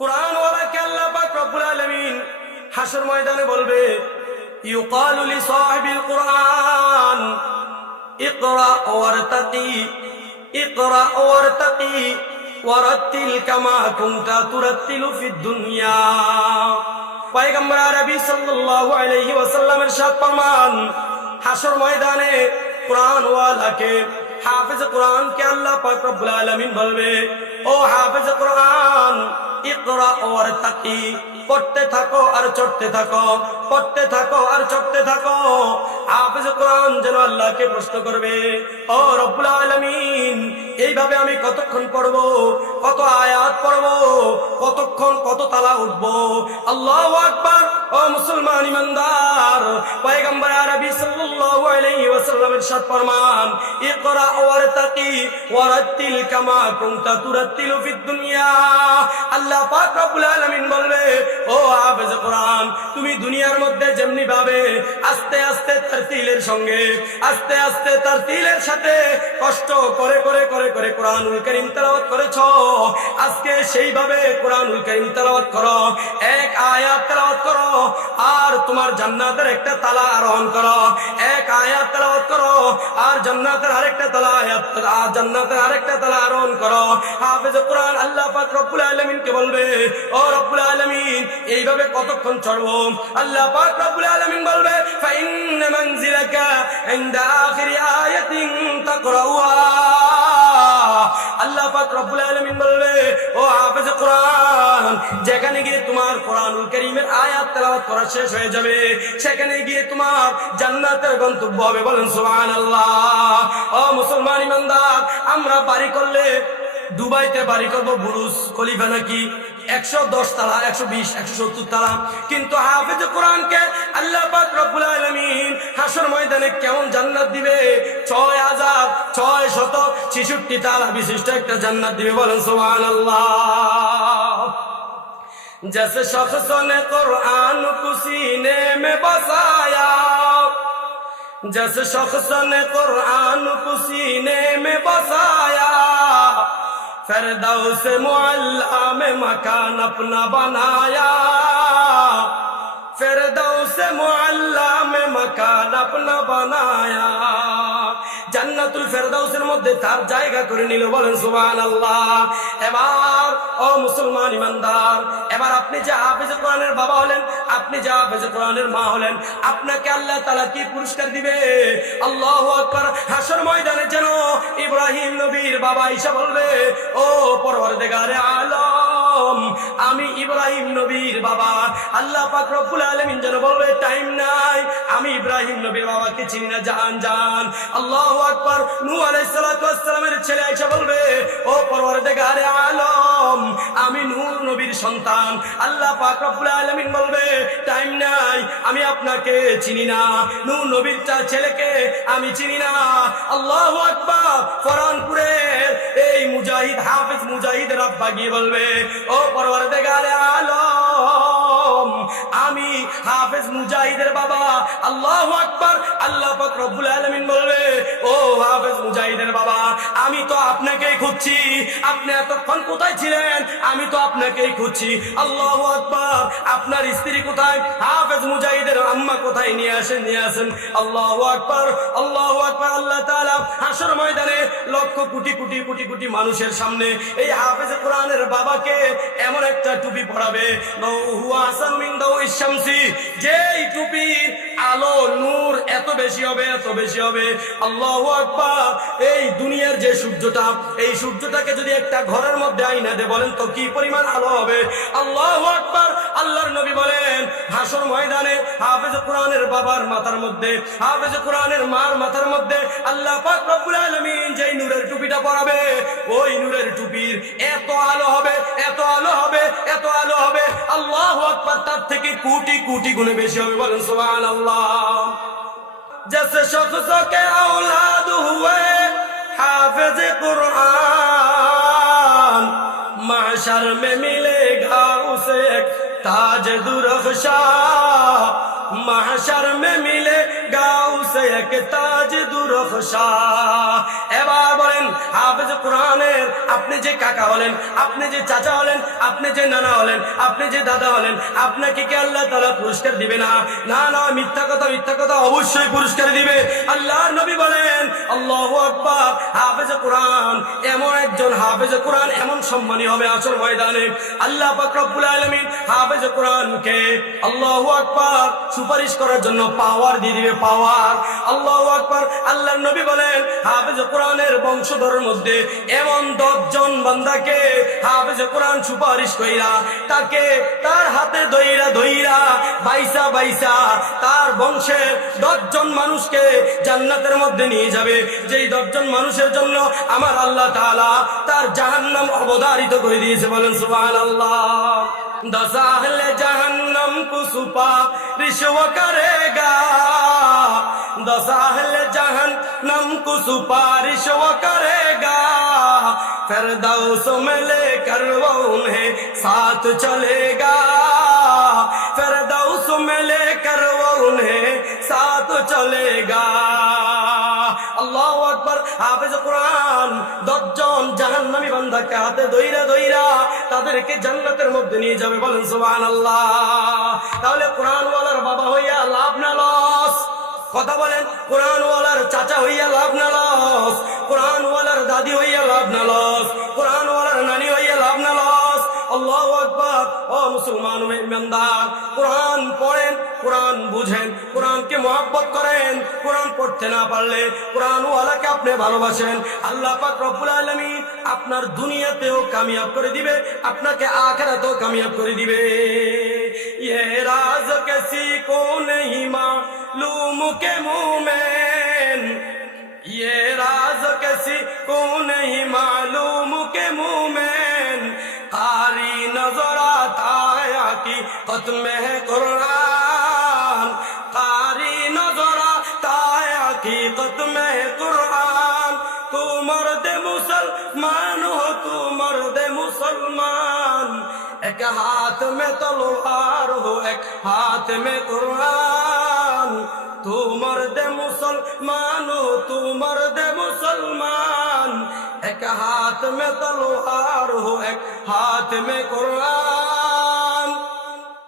কুরআন ওয়ালাকে আল্লাহ পাক রব্বুল আলামিন হাসর ময়দানে বলবে, ইউকালু লি সাহিবিল কুরআন ইকরা ওয়ারতাকি ইকরা ওয়ারতাকি ওয়ারাত্তিল কামা কুনতা তুরাত্তিলু ফিদ দুনিয়া। পয়গম্বর আরবি সাল্লাল্লাহু আলাইহি ওয়াসাল্লামের ইরশাদ ফরমান, হাসর ময়দানে কুরআন ওয়ালাকে, হাফেজ কুরআনকে আল্লাহ পাক রব্বুল আলামিন বলবে, ও হাফেজ কুরআন ইকরা ওয়ারতাকি, পড়তে থাকো আর চড়তে থাকো, পড়তে থাকো আর চড়তে থাকো। হাফেজ কোরআন যেন আল্লাহকে প্রশ্ন করবে, ও রব্বুল আলামিন, এইভাবে আমি কতক্ষণ পড়বো, কত আয়াত পড়বো, কতক্ষণ কত তালা উঠবো? আল্লাহু আকবার। ও মুসলমান ইমানদার, পয়গম্বর আরবি সাল্লাল্লাহু আলাইহি ওয়াসাল্লামের ইরশাদ ফরমান, ইকরা ওয়ারতাকি ওয়ারাত্তিল কামা কুনতা তুরাত্তিলু ফিদ দুনিয়া। আল্লাহ পাক রব্বুল আলামিন বলবে, ও হাফেজ কোরআন, তুমি দুনিয়ার মধ্যে যেমনি ভাবে আস্তে আস্তে তারতিলের সঙ্গে, আস্তে আস্তে তারতিলের সাথে কষ্ট করে করে করে করে কোরআনুল কারীম তেলাওয়াত করেছো, আজকে সেইভাবে কোরআনুল কারীম তেলাওয়াত করো, এক আয়াত তেলাওয়াত করো আর তোমার জান্নাতের একটা তালা আরোহণ করো, এক আয়াত তেলাওয়াত করো আর জান্নাতের আরেকটা তালা আয়াত, জান্নাতের আরেকটা তালা আরোহণ করো। হাফেজ কোরআন আল্লাহ পাক রব্বুল আলামিনকে বলবে, ও রব্বুল আলামিন, এইভাবে কতক্ষণ চড়বো? আল্লাহ পাক রব্বুল আলামিন বলবে, ফাইন্না মানজিলাকা ইনদা আখিরি আয়াতিন তাকরাউহা। আল্লাহ পাক রব্বুল আলামিন বলবে, ও হাফেজ কোরআন, যেখানে গিয়ে তোমার কোরআনুল কারীমের আয়াত তেলাওয়াত করা শেষ হয়ে যাবে, সেখানে গিয়ে তোমার জান্নাতের গন্তব্য হবে। বলেন সুবহানাল্লাহ। ও মুসলমান ইমানদার, আমরা বাড়ি করলে দুবাইতে বাড়ি করবো বুরুজ খলিফা নাকি 110 তালা, 120, 170 তালা, কিন্তু হাফেজ কোরআনকে আল্লাহ পাক রব্বুল আলামিন হাসর ময়দানে কেমন জান্নাত দিবে? 6666 তালা বিশিষ্ট একটা জান্নাত দিবে। বলেন সুবহানাল্লাহ। जैसे शख्स ने कुरान को सीने में बसाया, जैसे शख्स ने कुरान को सीने में बसाया, फिरदौस मुअल्ला में मकान अपना बनाया, फिरदौस मुअल्ला में मकान अपना बनाया। জান্নাতুল ফেরদাউসের মধ্যে তার জায়গা করে নিল। বলেন সুবহানাল্লাহ। এবার ও মুসলমান ইমানদার, এবার আপনি যে হাফেজ কোরআনের বাবা হলেন, আপনি যে হাফেজ কোরআনের মা হলেন, আপনাকে আল্লাহ তাআলা কি পুরস্কার দিবে? আল্লাহু আকবার। হাসর ময়দানে যেন ইব্রাহিম নবীর বাবা ঈসা বলবে, ও পরওয়ারদিগারে আলম, আমি ইব্রাহিম নবীর বাবা। আল্লাহ পাক রব্বুল আলামিন যেন বলবে, টাইম নাই, আমি ইব্রাহিম নবীর বাবাকে চিনি না, জান জান। আল্লাহু আকবার। নূহ আলাইহিস সালাতু ওয়াস সালামের ছেলে আয়েশা বলবে, ও পরওয়ারদিগারে আলম, আমি নূহ নবীর সন্তান। আল্লাহ পাক রব্বুল আলামিন বলবে, টাইম নাই, আমি আপনাকে চিনি না, নূহ নবীর ছেলেকে আমি চিনি না। আল্লাহু আকবার। ফরানপুরের এই মুজাহিদ, হাফেজ মুজাহিদের আব্বা গিয়ে বলবে, ও পরওয়ারদিগারে আলম, আমি হাফেজ মুজাহিদের বাবা। আল্লাহু আকবার। আল্লাহ পাক রব্বুল আলামিন বলবে, ও হাফেজ মুজাহিদের বাবা, আমি তো আপনাকেই খুঁজছি, আপনি এতক্ষণ কোথায় ছিলেন? আমি তো আপনাকেই খুঁজছি। আল্লাহু আকবার। আপনার স্ত্রী কোথায়? হাফেজ মুজাহিদের আম্মা কোথায়? নিয়ে আসেন, নিয়ে আসেন। আল্লাহু আকবার, আল্লাহু আকবার। আল্লাহ তাআলা হাসর ময়দানে লক্ষ কোটি কোটি কোটি কোটি মানুষের সামনে এই হাফেজ কোরআনের বাবাকে এমন একটা টুপি পরাবে, হুয়া আহসানু মিন দাউইশ শামসি, যেই টুপি আলো নূর এত বেশি হবে, এত বেশি হবে। আল্লাহু আকবার। এই দুনিয়ার যে সূর্যটা, এই সূর্যটাকে যদি একটা ঘরের মধ্যে আইনা দে, বলেন তো কি পরিমাণ আলো হবে? আল্লাহু আকবার। আল্লাহর নবী বলেন, হাসর ময়দানে হাফেজ কোরআনের বাবার মাথার মধ্যে, হাফেজ কোরআনের মার মাথার মধ্যে আল্লাহ পাক রব্বুল আলামিন যেই নূরের টুপিটা পরাবে, ওই নূরের টুপির এত আলো হবে, এত আলো হবে, এত আলো হবে, আল্লাহু আকবার, তার থেকে কোটি কোটি গুণে বেশি হবে। বলেন সুবহানাল্লাহ। जैसे शख्सों के औलाद हुए हाफिज कुरान, महशर में मिलेगा उसे एक ताज दुरख्शा, महशर में मिलेगा उसे एक ताज दुरख्शा। এবার বলেন হাফেজ কোরআনের আপনি যে কাকা হলেন, আপনি যে চাচা হলেন, আপনি যে নানা হলেন, আপনি যে দাদা হলেন, আপনাকে কি আল্লাহ তাআলা পুরস্কার দিবে না? না না, মিথ্যা কথা, অবশ্যই পুরস্কার দিবে। আল্লাহর নবী বলেন আল্লাহু আকবার, হাফেজ কোরআন এমন একজন হাফেজ কোরআন এমন সম্মানী হবে আসর ময়দানে। আল্লাহ পাক রব্বুল আলামিন হাফেজ কোরআনকে আল্লাহু আকবার সুপারিশ করার জন্য পাওয়ার দিয়ে দিবে, পাওয়ার। আল্লাহু আকবার। আল্লাহর নবী বলেন হাফেজ কোরআনের বংশধরের মধ্যে এমন 10 জন বান্দাকে হাফেজ কোরআন সুপারিশ কইরা তাকে তার হাতে ধইরা বাইসা তার বংশের 10 জন মানুষকে জান্নাতের মধ্যে নিয়ে যাবে। যেই 10 জন মানুষের জন্য আমার আল্লাহ তাআলা তার জাহান্নাম অবধারিত করে দিয়েছে। বলেন সুবহানাল্লাহ। 10 আহলে জাহান্নাম কো সুপারিশ করেগা, 10 আহলে জাহান্নাম কো সুপারিশ করেগা, फिरदौस में लेकर वो उन्हें साथ चलेगा, फिरदौस में लेकर वो उन्हें साथ चलेगा। আল্লাহু আকবার। হাফেজ কোরআন 10 জন জাহান্নামী বান্দাকে হাতে ধইরা তাদেরকে জান্নাতের মধ্যে নিয়ে যাবে। বলেন সুবহানাল্লাহ। তাহলে কোরআনওয়ালার বাবা হইয়া লাভ না লস? কথা বলেন। কোরআনওয়ালার চাচা হইয়া লাভ না লস? কোরআনওয়ালার দাদি হইয়া লাভ না লস? কোরআনওয়ালার নানি হইয়া লাভ না লস? আল্লাহু আকবার। ও মুসলমান ইমানদার, কোরআন পড়েন, কোরআন বুঝেন, কোরআনকে মহব্বত করেন। কোরআন পড়তে না পারলে কোরআনওয়ালাকে আপনি ভালোবাসেন। আল্লাহ পাক রব্বুল আলামিন আপনার দুনিয়াতেও কামিয়াব করে দিবে, আপনাকে আখিরাতেও কামিয়াব করে দিবে। ये राज किसी को नहीं मालूम के मोमेन, ये राज किसी को नहीं मालूम के मोमेन, कारी नजर आता है हकीकत में है कुरान, कारी नजर आता है हकीकत में है कुरान। तू मर्द मुसलमान हो, तू मर्द मुसलमान, एक हाथ में तलवार हो, एक हाथ में कुरान। तू मर्द मुसलमान हो, तू मर्द मुसलमान, एक हाथ में तलवार हो, एक हाथ में कुरान।